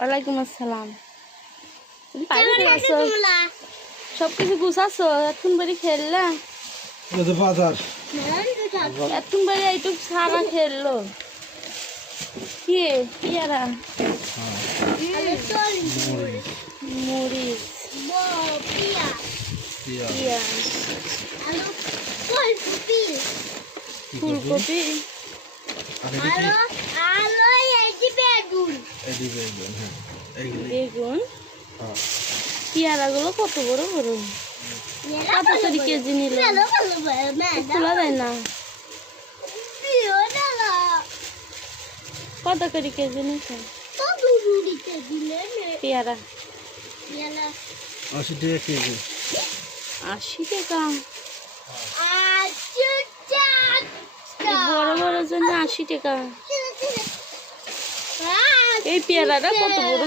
ওয়ালাইকুম আসসালাম। তুমি বাইরে আছো, সবকিছু গুছাছো, এখন বাড়ি খেললা, এখন বাড়ি এইটুক সারা খেললো কি পেয়ারা মরিচ ফুলকপি বেগুন। পেয়ারা গুলো কত বড় বড়, কত করে কেজি নিল, খোলা যায় না, কত করে কেজি নিচ্ছে পেয়ারা? 80 টাকা কেজি। 80 টাকা বড় বড় জন্য 80 টাকা। এই পেয়ারাটা কত বড়।